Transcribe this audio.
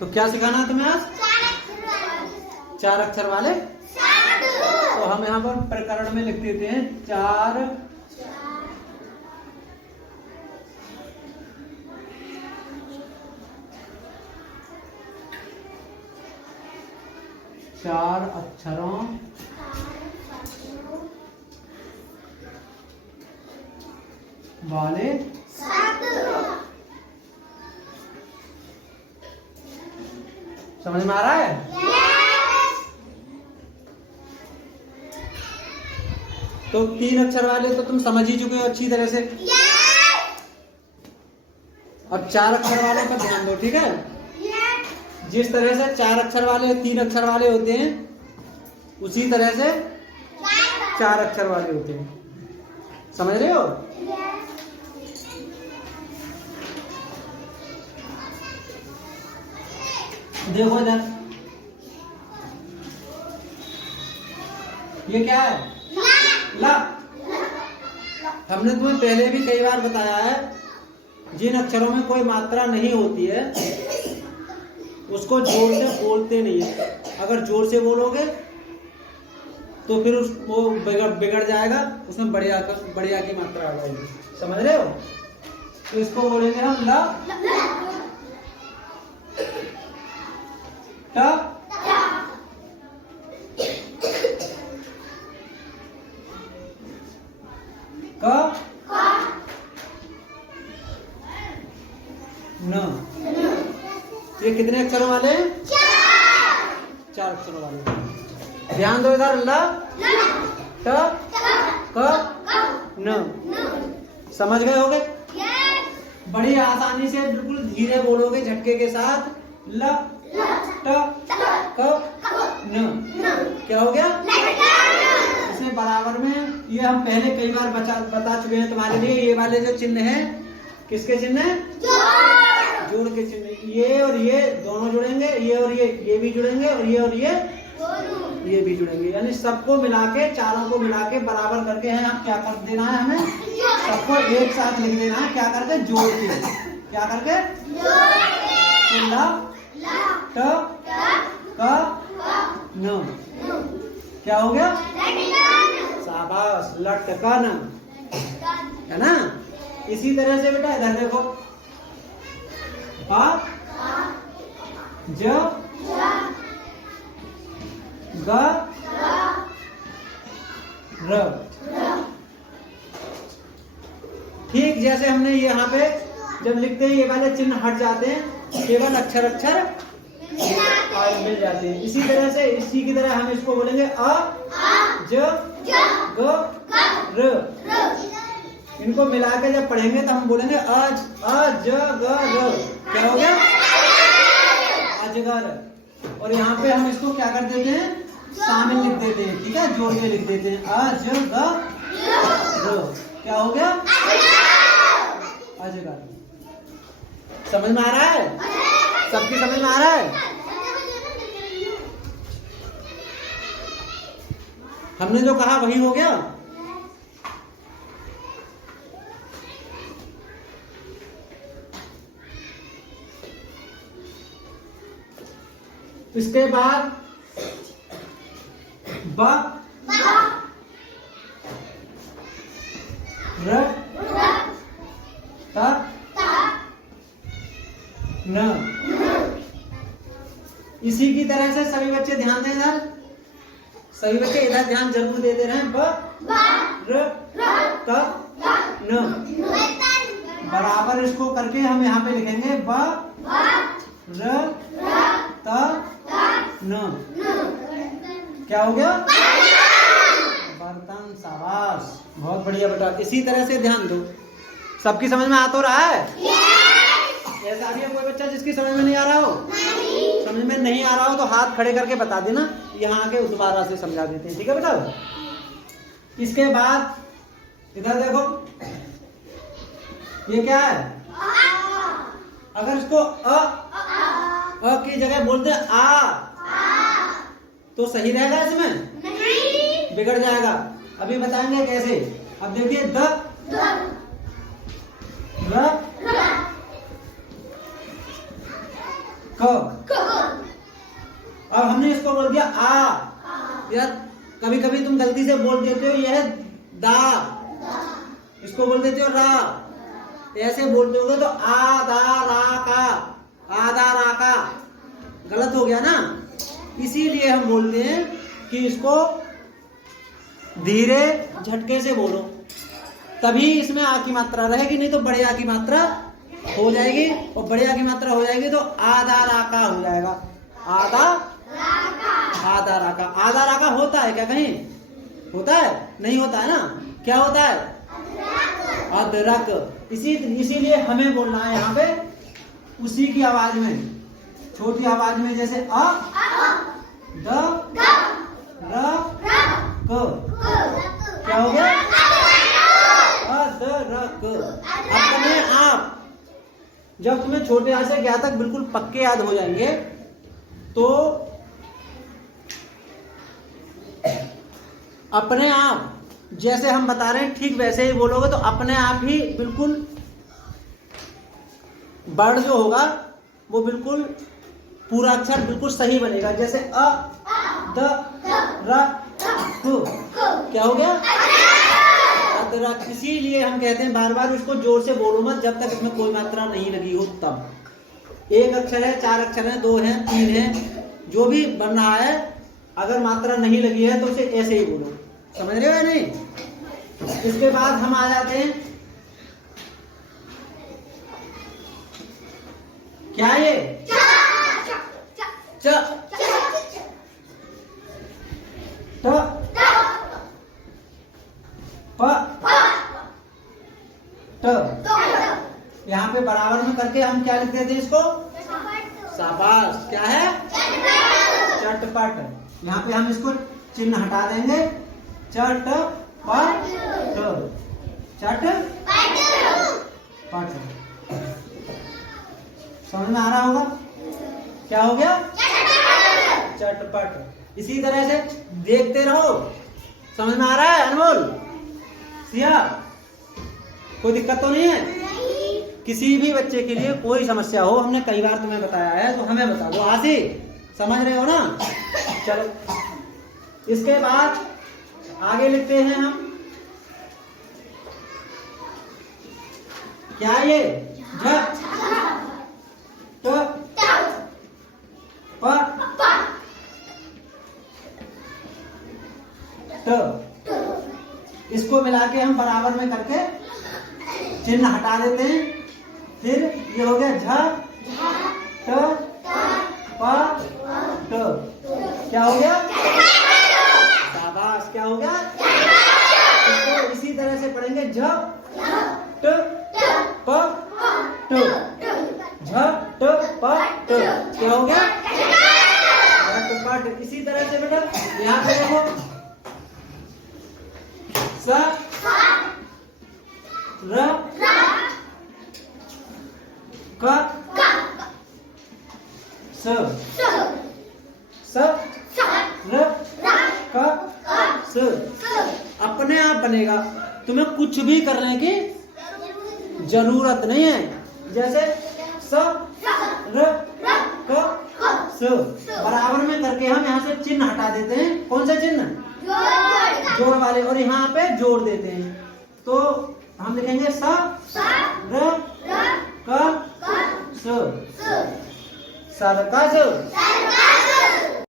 तो क्या सिखाना है तुम्हें आज? 4 अक्षर वाले। तो हम यहाँ पर प्रकरण में लिख देते हैं 4 अक्षरों वाले समझ में आ रहा है? तो 3 अक्षर वाले तो तुम समझ ही चुके हो अच्छी तरह से। अब 4 अक्षर वाले पर ध्यान दो, ठीक है? जिस तरह से 4 अक्षर वाले 3 अक्षर वाले होते हैं, उसी तरह से 4 अक्षर वाले होते हैं। समझ रहे हो? देखो इधर, ये क्या है? ला। हमने तुम्हें पहले भी कई बार बताया है, जिन अक्षरों में कोई मात्रा नहीं होती है उसको जोर से बोलते नहीं है। अगर जोर से बोलोगे तो फिर वो बिगड़ जाएगा, उसमें बढ़िया की मात्रा आ जाएगी। समझ रहे हो? तो इसको बोलेंगे हम ला, टा, क, न। ये कितने अक्षरों वाले हैं? 4 अक्षरों वाले। ध्यान दो इधर, ल, ट, क, न। समझ गए होगे? बड़ी आसानी से बिल्कुल धीरे बोलोगे झटके के साथ। ल, ट, क, न। क्या हो गया? इसमें बराबर में ये हम पहले कई बार बता चुके हैं तुम्हारे लिए। ये वाले जो चिन्ह है, किसके चिन्ह है? जोड़ के चिन्ह। ये और ये दोनों जुड़ेंगे, ये और ये भी जुड़ेंगे, और ये भी जुड़ेंगे। यानी सबको मिला के, चारों को मिला के बराबर करके है हम क्या कर देना है, हमें सबको एक साथ लिख देना है। क्या करके? जोड़ के। क्या करके? ल, ट, क, न। क्या हो गया? शाबाश, लटकन, है ना? इसी तरह से बेटा इधर देखो, आ, ज, ग, र। ठीक जैसे हमने यहाँ पे जब लिखते हैं ये वाले चिन्ह हट जाते हैं, केवल अक्षर मिल जाते हैं। इसी तरह से इसी की तरह हम इसको बोलेंगे अ, ज, ग, र। इनको मिला के जब पढ़ेंगे तो हम बोलेंगे अ, ज, ग, र। क्या हो गया? अजगर। और यहाँ पे हम इसको क्या कर देते हैं? शामिल लिख देते हैं, ठीक है? जोड़ के लिख देते हैं अ, ज, ग, र। क्या हो गया? अजगर। समझ में आ रहा है? सबकी समझ में आ रहा है? हमने जो कहा वही हो गया। इसके बाद ब, र, त, न। इसी की तरह से सभी बच्चे ध्यान दें इधर, सभी बच्चे इधर ध्यान जरूर देते रहे। ब, र, त, न। बराबर इसको करके हम यहाँ पे लिखेंगे ब, र, त, न। क्या हो गया? बर्तन। शाबाश, बहुत बढ़िया बेटा। इसी तरह से ध्यान दो। सबकी समझ में आ तो रहा है? ऐसा भी है कोई बच्चा जिसकी समझ में नहीं आ रहा हो? समझ में नहीं आ रहा हो तो हाथ खड़े करके बता देना, यहाँ आके दोबारा से समझा देते हैं, ठीक है बेटा? इसके बाद इधर देखो, ये क्या है? अगर इसको अ की जगह बोलते आ तो सही रहेगा? इसमें बिगड़ जाएगा। अभी बताएंगे कैसे। अब देखिए, द, र, क, कभी कभी तुम गलती से बोल देते हो यह दा, इसको बोल देते हो रा, ऐसे बोलते होगे तो आधा रा का, आधा रा का, गलत हो गया ना। इसीलिए हम बोलते हैं कि इसको धीरे झटके से बोलो, तभी इसमें आ की मात्रा रहेगी, नहीं तो बड़े आ की मात्रा हो जाएगी, और बड़े आ की मात्रा हो जाएगी तो आधा राका हो जाएगा। आधा आधा राका, आधा राका होता है क्या कहीं? होता है? नहीं होता है ना। क्या होता है? अदरक। इसीलिए हमें बोलना है यहाँ पे उसी की आवाज में, छोटी आवाज में, जैसे अ, द, र, क। क्या हो गया? अदरक। अपने आप जब तुम्हें छोटे आ से क्या तक बिल्कुल पक्के याद हो जाएंगे तो अपने आप जैसे हम बता रहे हैं ठीक वैसे ही बोलोगे तो अपने आप ही बिल्कुल वर्ड जो होगा वो बिल्कुल पूरा अक्षर बिल्कुल सही बनेगा। जैसे अ, द, र, क। क्या हो गया? अदरक। इसीलिए हम कहते हैं बार बार इसको जोर से बोलो मत जब तक इसमें कोई मात्रा नहीं लगी हो तब। एक अक्षर है, चार अक्षर है, दो है, तीन है, जो भी बन रहा है, अगर मात्रा नहीं लगी है तो उसे ऐसे ही बोलो। समझ रहे हो या नहीं? इसके बाद हम आ जाते हैं, क्या ये च, ट, प, ट। यहाँ पे बराबर में करके हम क्या लिख देते हैं इसको? शाबाश। क्या है? चटपट। यहाँ पे हम इसको चिन्ह हटा देंगे, चट पट, चट पट। समझ में आ रहा होगा? क्या हो गया? चटपट। इसी तरह से देखते रहो। समझ में आ रहा है अनमोल? सिया, कोई दिक्कत तो नहीं है? किसी भी बच्चे के लिए कोई समस्या हो, हमने कई बार तुम्हें बताया है, तो हमें बता दो। आशी, समझ रहे हो ना? चलो, इसके बाद आगे लिखते हैं हम, क्या ये? झ, ट, प, ट। इसको मिला के हम बराबर में करके चिन्ह हटा देते हैं। फिर ये हो गया झ, ट, प, ट। क्या हो गया? शाबाश। क्या हो गया? इसको इसी तरह से पढ़ेंगे, झ, ट, प, ट, झ, ट, प, ट। क्या हो गया? झटपट। इसी तरह से बेटा यहाँ पे देखो, स, र, क, स, स, र, क, स। अपने आप बनेगा, तुम्हें कुछ भी करने की जरूरत नहीं है। जैसे स, र, क, स। बराबर में करके हम यहाँ से चिन्ह हटा देते हैं। कौन से चिन्ह? जोड़ वाले। और यहाँ पे जोड़ देते हैं, तो हम लिखेंगे स, र, क, स, सर्कस।